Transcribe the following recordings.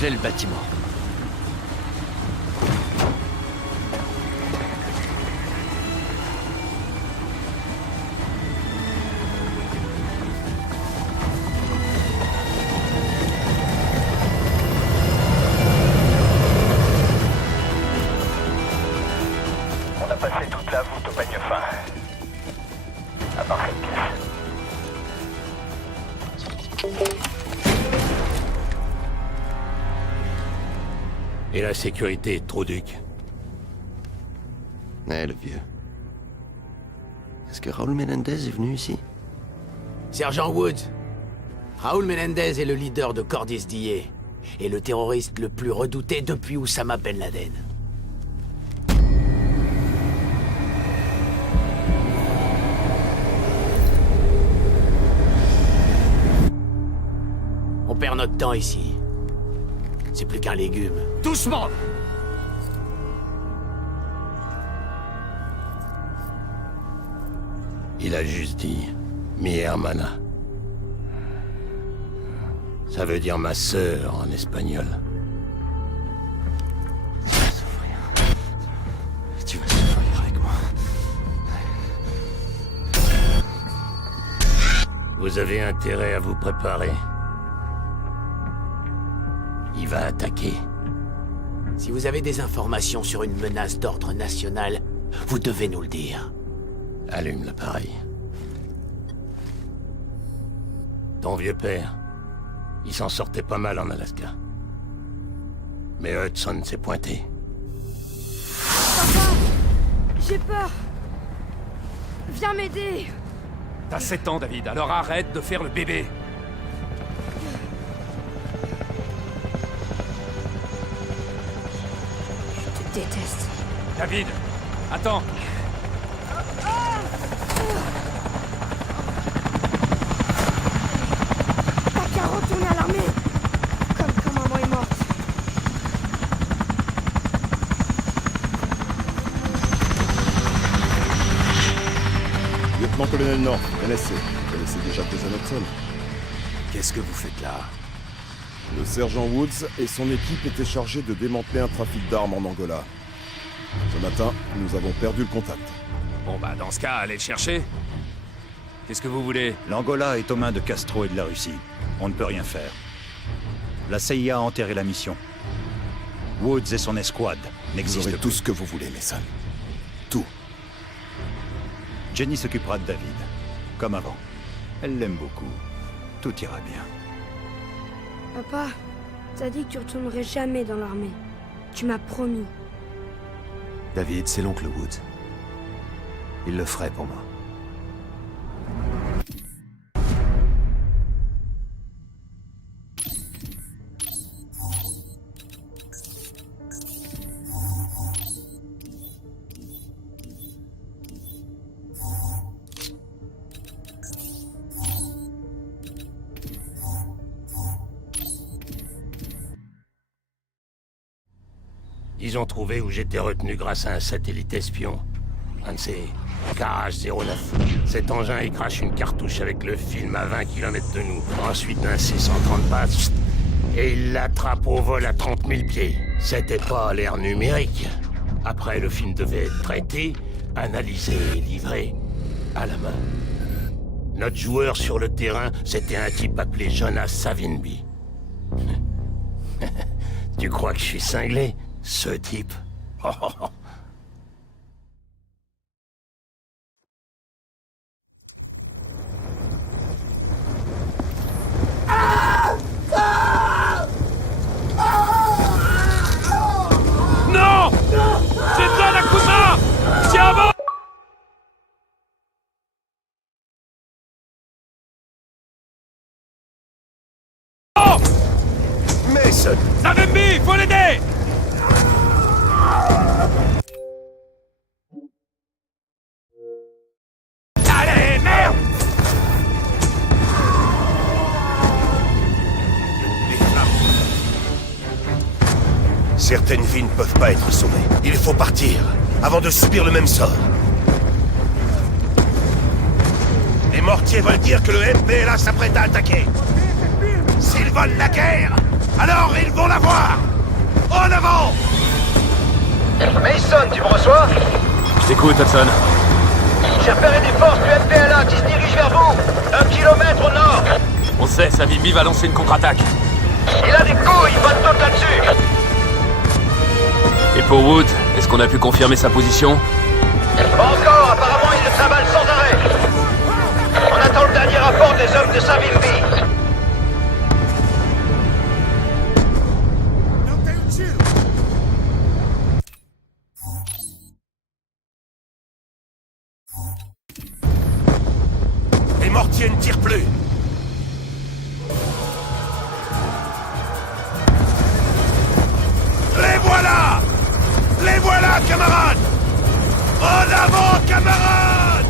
encercler le bâtiment. On a passé toute la voûte au peigne fin. À part cette pièce. Et la sécurité, Troduc. Ouais, le vieux. Est-ce que Raoul Menendez est venu ici? Sergent Woods, Raoul Menendez est le leader de Cordis DIE et le terroriste le plus redouté depuis Oussama Ben Laden. On perd notre temps ici. C'est plus qu'un légume. Doucement! Il a juste dit mi hermana. Ça veut dire ma sœur en espagnol. Tu vas souffrir avec moi. Vous avez intérêt à vous préparer. Il va attaquer. Si vous avez des informations sur une menace d'ordre national, vous devez nous le dire. Allume l'appareil. Ton vieux père, il s'en sortait pas mal en Alaska. Mais Hudson s'est pointé. Papa! J'ai peur! Viens m'aider! T'as 7 ans, David, alors arrête de faire le bébé. Je te déteste. David, attends. T'as qu'à retourner à l'armée! Comme quand maman est morte. Lieutenant-colonel North, NSC. Vous connaissez déjà Jason Hudson? Qu'est-ce que vous faites là? Le sergent Woods et son équipe étaient chargés de démanteler un trafic d'armes en Angola. Ce matin, nous avons perdu le contact. Bon bah dans ce cas, allez le chercher. Qu'est-ce que vous voulez? L'Angola est aux mains de Castro et de la Russie. On ne peut rien faire. La CIA a enterré la mission. Woods et son escouade Vous n'existent aurez plus. tout ce que vous voulez, Mason. Tout. Jenny s'occupera de David, comme avant. Elle l'aime beaucoup. Tout ira bien. Papa, t'as dit que tu retournerais jamais dans l'armée. Tu m'as promis. David, c'est l'oncle Woods. Il le ferait pour moi. Ils ont trouvé où j'étais retenu grâce à un satellite espion. Un de ces Garage 09. Cet engin y crache une cartouche avec le film à 20 km de nous. Ensuite un C-130 passe et il l'attrape au vol à 30 000 pieds. C'était pas l'ère numérique. Après, le film devait être traité, analysé et livré à la main. Notre joueur sur le terrain, c'était un type appelé Jonas Savimbi. Tu crois que je suis cinglé, ce type? Non! C'est toi, Nakuma! Tiens bon! Mason! Savimbi, faut l'aider! Allez, merde! Certaines vies ne peuvent pas être sauvées. Il faut partir, avant de subir le même sort. Les mortiers veulent dire que le MPLA s'apprête à attaquer. S'ils veulent la guerre, Alors ils vont l'avoir! En avant! Mason, tu me reçois? Je t'écoute, Hudson. J'ai repéré des forces du MPLA qui se dirigent vers vous. 1 kilomètre au nord. On sait, Savimbi va lancer une contre-attaque. Il a des couilles, il va te sauter là-dessus. Et pour Wood, est-ce qu'on a pu confirmer sa position? Pas encore, apparemment il le travaille sans arrêt. On attend le dernier rapport des hommes de Savimbi. Les mortiers ne tirent plus! Les voilà! Les voilà, camarades! En avant, camarades!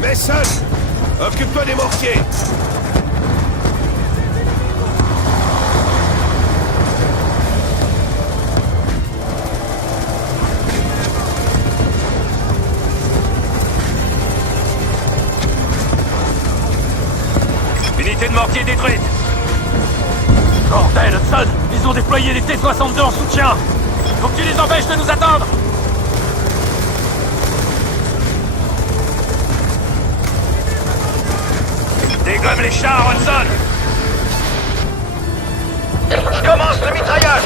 Mason, occupe-toi des mortiers. Unité de mortier détruite. Bordel, Hudson! Ils ont déployé des T-62 en soutien! Faut que tu les empêches de nous attendre! Dégomme les chars, Hudson! Je commence le mitraillage.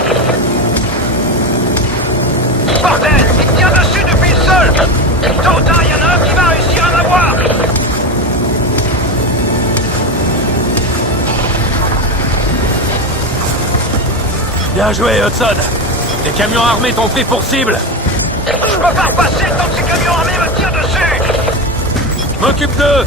Bordel, il tient dessus depuis le sol. Tôt ou tard, il y en a un qui va réussir à m'avoir. Bien joué, Hudson! Les camions armés t'ont pris pour cible! Je peux pas repasser tant que ces camions armés me tirent dessus. M'occupe d'eux!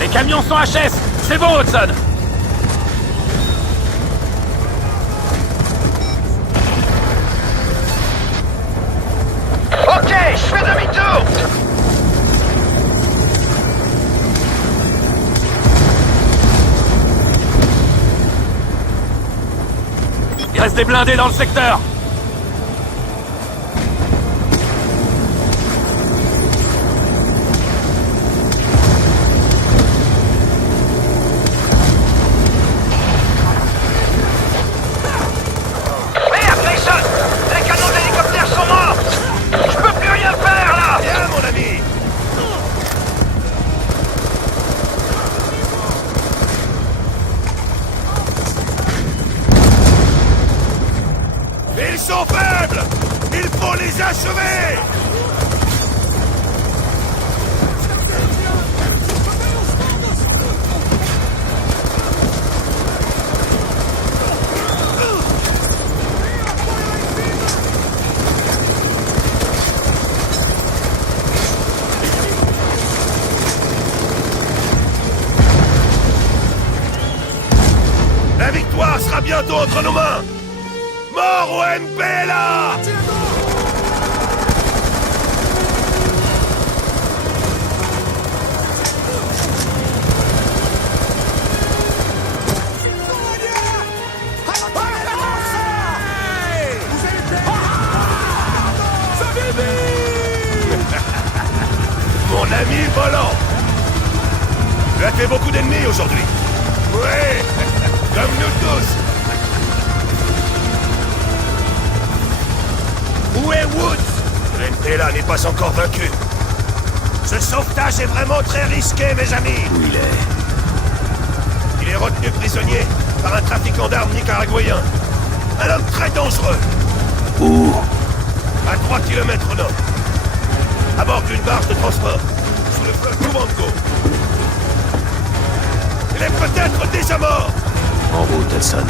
Les camions sont HS! C'est bon, Hudson! Ok, je fais demi-tour. Il reste des blindés dans le secteur! Merde, Mason, les canons d'hélicoptère sont morts. Je peux plus rien faire là. Viens, mon ami! Ils sont faibles! Il faut les achever! La victoire sera bientôt entre nos mains! Mort au MPLA! Mon ami volant! Tu as fait beaucoup d'ennemis aujourd'hui. Oui, comme nous tous. Où est Woods? Le MPLA n'est pas encore vaincu. Ce sauvetage est vraiment très risqué, mes amis. Où il est? Il est retenu prisonnier par un trafiquant d'armes nicaraguayen. Un homme très dangereux. Où? À 3 km au nord. À bord d'une barge de transport. Sous le fleuve Cubango. Il est peut-être déjà mort. En route, Hudson.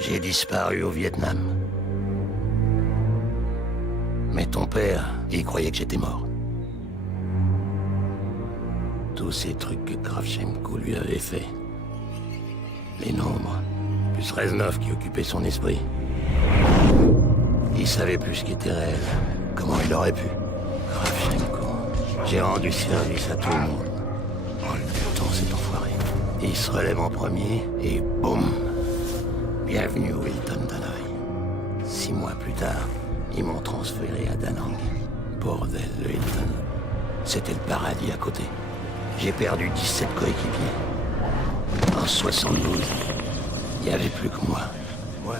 J'ai disparu au Vietnam. Mais ton père, il croyait que j'étais mort. Tous ces trucs que Kravchenko lui avait fait. Les nombres, plus Reznov qui occupait son esprit. Il savait plus ce qui était réel. Comment il aurait pu? Kravchenko. J'ai rendu service à tout le monde. En le butant, cet enfoiré. Il se relève en premier, et boum! Bienvenue au Hilton d'Hanoï. 6 mois plus tard, ils m'ont transféré à Da Nang. Bordel, le Hilton. C'était le paradis à côté. J'ai perdu 17 coéquipiers. En 72, il n'y avait plus que moi. Moi,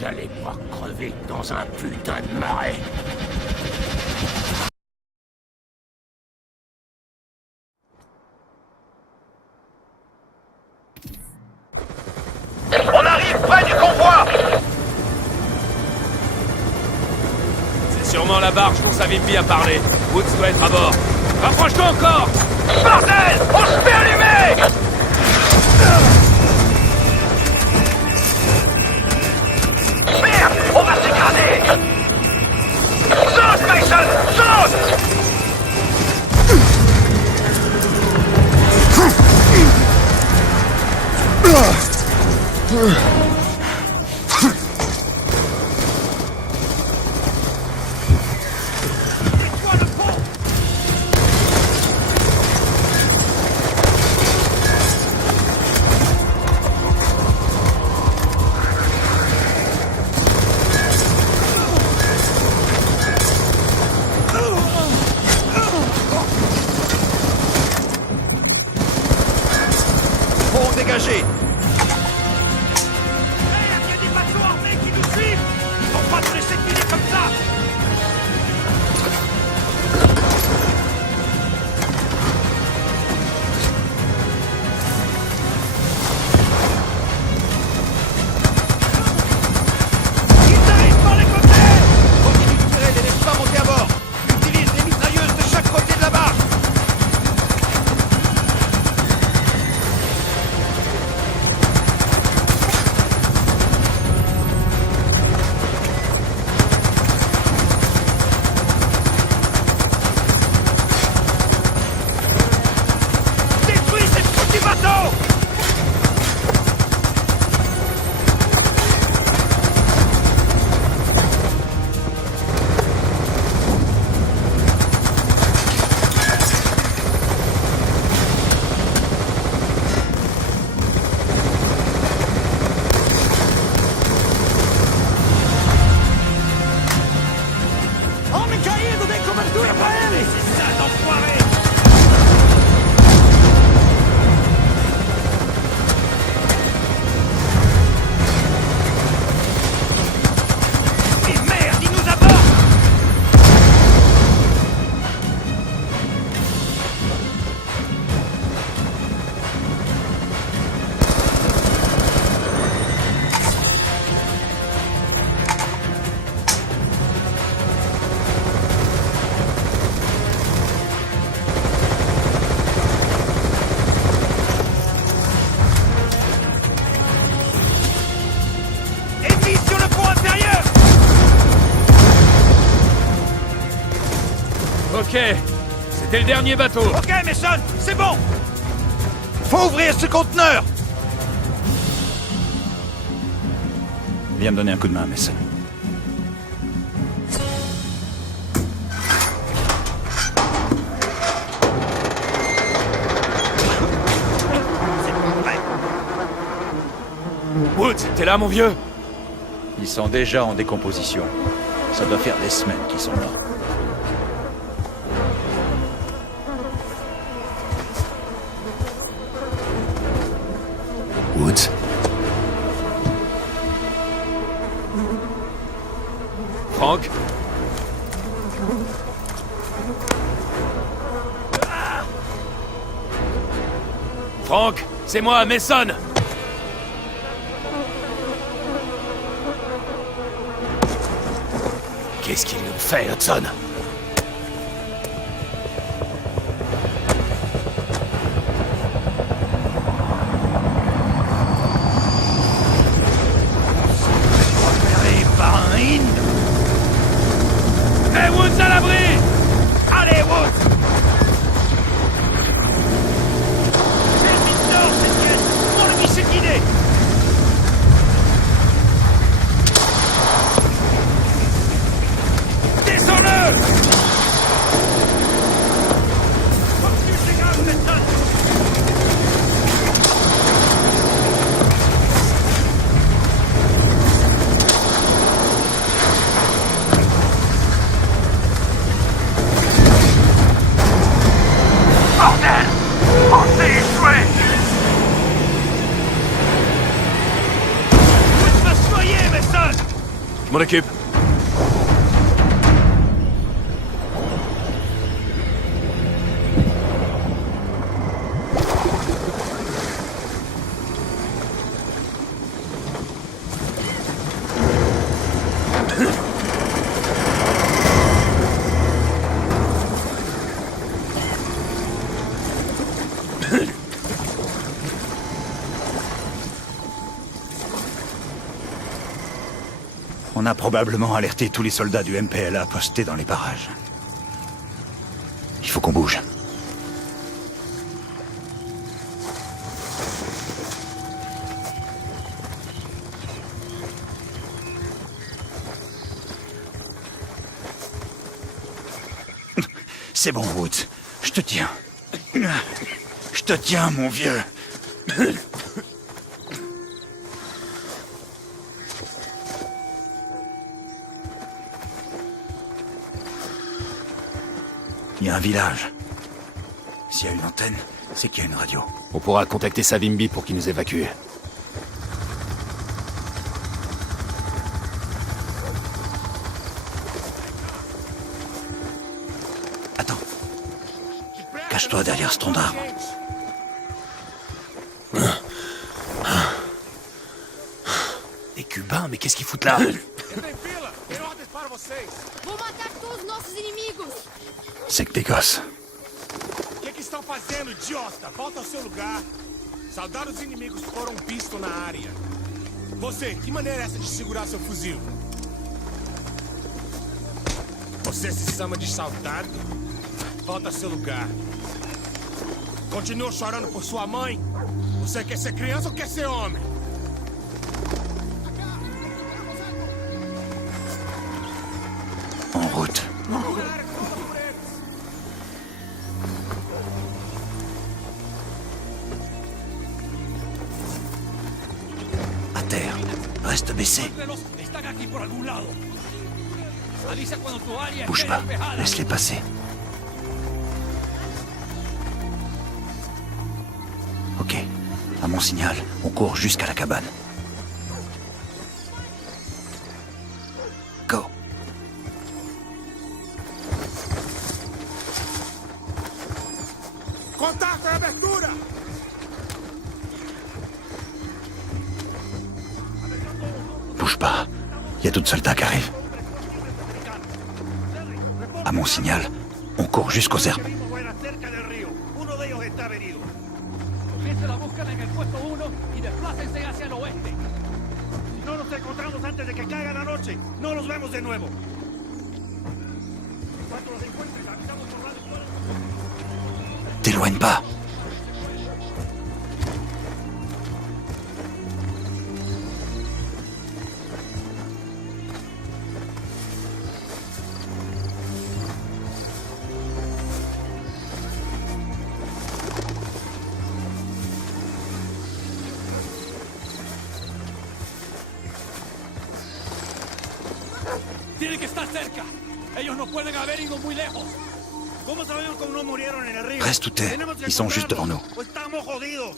j'allais pouvoir crever dans un putain de marais. On arrive près du convoi! C'est sûrement la barge dont Savimbi a parlé. Woods doit être à bord. Rapproche-toi encore! Bordel! On se fait allumer! Merde! On va s'écraser! Saute, Mason! Saute! Pont dégagé. Il y a des bateaux armés qui nous suivent! Ils vont pas te laisser filer comme ça! Ils arrivent par les côtés! Continue de tirer, les laisse pas monter à bord. Utilise les mitrailleuses de chaque côté de la barre. Détruis ces petits bateaux! Oh, mais caído de cobertura pra ele! C'est ça, d'enfoiré! Et merde, ils nous abordent! Ennemis sur le pont inférieur! Ok, c'était le dernier bateau. Ok, Mason, c'est bon! Faut ouvrir ce conteneur! Viens me donner un coup de main, Mason. Woods, t'es là, mon vieux? Ils sont déjà en décomposition. Ça doit faire des semaines qu'ils sont là. Woods? Frank? Frank, c'est moi, Mason! Qu'est-ce qu'il nous fait, Hudson? Hey, Woods à l'abri! Allez, Woods! C'est Victor, cette pièce! On le dit, c'est guidé! Descends-le! Continue, c'est grave, Mason! Bordel! On s'est échoué! Woods va se noyer, Mason! Je m'en occupe. On a probablement alerté tous les soldats du MPLA postés dans les parages. Il faut qu'on bouge. C'est bon, Woods. Je te tiens. Je te tiens, mon vieux. Il y a un village. S'il y a une antenne, c'est qu'il y a une radio. On pourra contacter Savimbi pour qu'il nous évacue. Attends. Cache-toi derrière ce tronc d'arbre. Des Cubains, mais qu'est-ce qu'ils foutent là? Vou matar todos os nossos inimigos! C'est que des gosses. O que estão fazendo, idiota? Volta ao seu lugar. Soldados inimigos foram vistos na área. Você, que maneira é essa de segurar seu fuzil? Você se chama de soldado? Volta ao seu lugar. Continua chorando por sua mãe? Você quer ser criança ou quer ser homem? En route. À terre. Reste baissé. Bouge pas. Laisse-les passer. Ok. À mon signal, on court jusqu'à la cabane. Go. Contato e abertura! Bouge pas. Il y a d'autres soldats qui arrivent. À mon signal, on court jusqu'aux herbes. La buscan en el puesto 1 y desplácense hacia el oeste. Si no nos encontramos antes de que caiga la noche, no los vemos de nuevo. Cuando los encuentres, avisamos por radio. T'éloigne pas. Tiene que estar cerca. Ellos no pueden haber ido muy lejos. ¿Cómo sabemos cómo no murieron en el río? Reste où t'es. Ils sont juste devant nous. Estamos jodidos.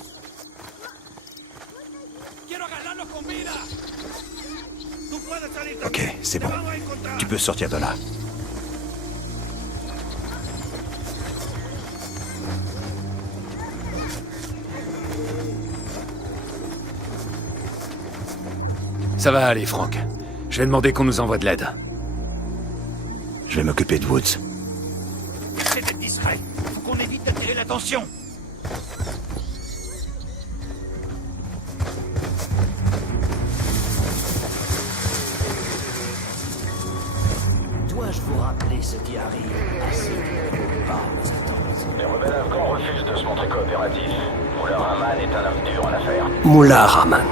Ok, c'est bon. Tu peux sortir de là. Ça va aller, Frank. Je vais demander qu'on nous envoie de l'aide. Je vais m'occuper de Woods. C'est d'être discret. Faut qu'on évite d'attirer l'attention. Dois-je vous rappeler ce qui arrive à ceux qui ne pas aux attentes? Les rebelles afghans refusent de se montrer coopératifs. Moulin Rahman est un homme dur en affaires. Moulin Rahman.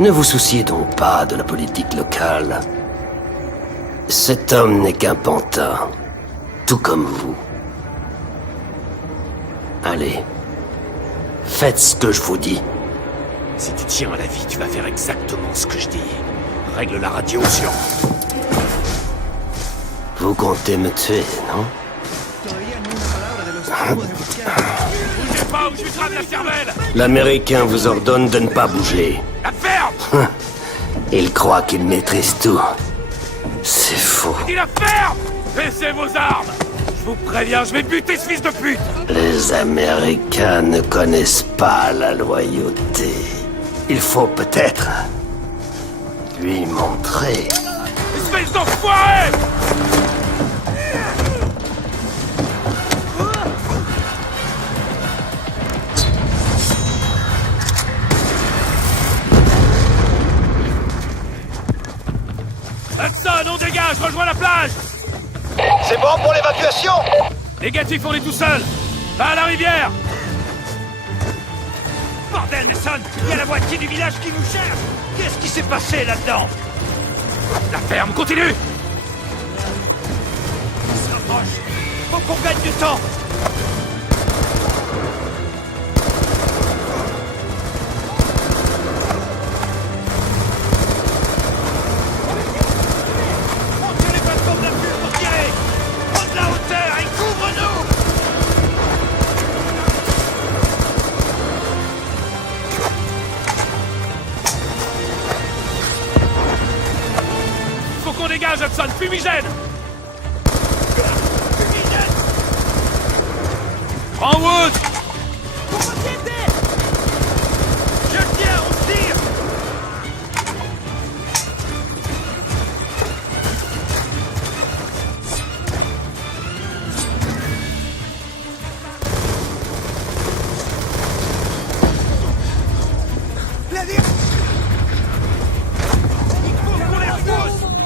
Ne vous souciez donc pas de la politique locale. Cet homme n'est qu'un pantin, tout comme vous. Allez, faites ce que je vous dis. Si tu tiens à la vie, tu vas faire exactement ce que je dis. Règle la radio sur... Vous comptez me tuer, non? Bougez pas ou je lui crame la cervelle! L'Américain vous ordonne de ne pas bouger. La ferme! Il croit qu'il maîtrise tout. C'est faux. Dis la ferme! Baissez vos armes! Je vous préviens, je vais buter ce fils de pute! Les Américains ne connaissent pas la loyauté. Il faut peut-être lui montrer. Espèce d'enfoiré! Hudson, on dégage, rejoins la plage! C'est bon pour l'évacuation? Négatif, on est tout seul! Va à la rivière! Bordel, Mason! Il y a la moitié du village qui nous cherche! Qu'est-ce qui s'est passé là-dedans? La ferme, continue! On se rapproche! Faut qu'on gagne du temps! Dégage, Hudson, fumigène! Prends Wood! Je tiens, on tire!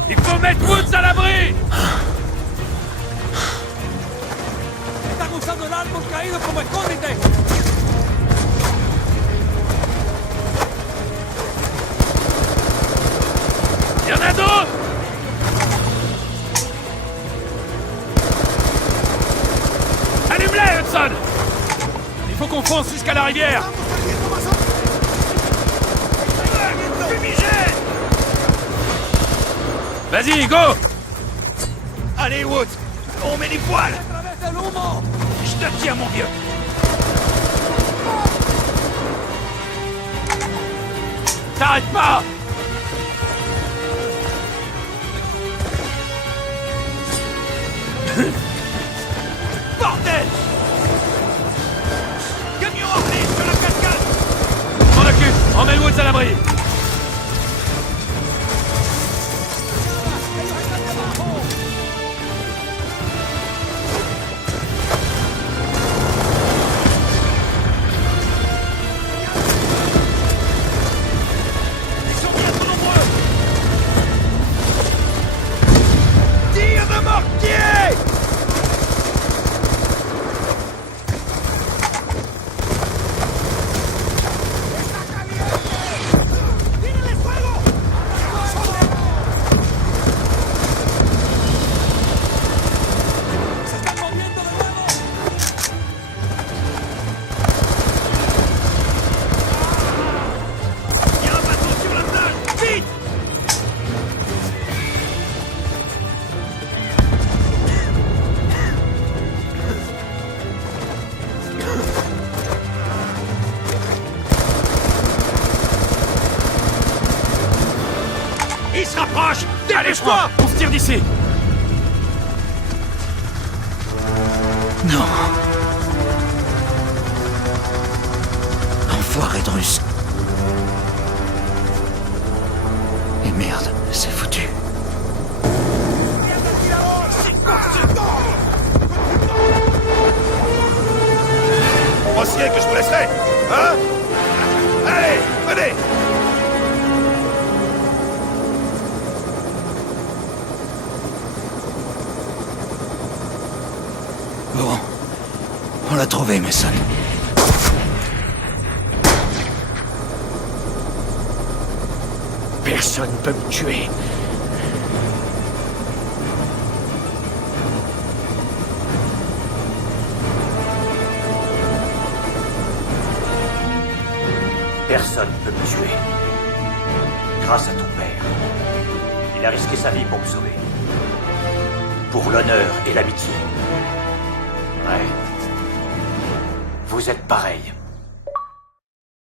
Il faut mettre Woods à l'abri! Il y en a d'autres! Allume-les, Hudson! Il faut qu'on fonce jusqu'à la rivière! Vas-y, go! Allez, Woods! On met les voiles! Je te tiens, mon vieux! T'arrêtes pas! Bordel! Camion orné sur la cascade! M'en occupe! Emmène Woods à l'abri! Dépêche-toi! On se tire d'ici! Non. Enfoiré de russe. Et merde, c'est foutu. Vous pensiez que je vous laisserais? Hein? Allez, venez! Bon. On l'a trouvé, Mason. Personne peut me tuer. Personne peut me tuer. Grâce à ton père. Il a risqué sa vie pour me sauver. Pour l'honneur et l'amitié. Ouais. Vous êtes pareil.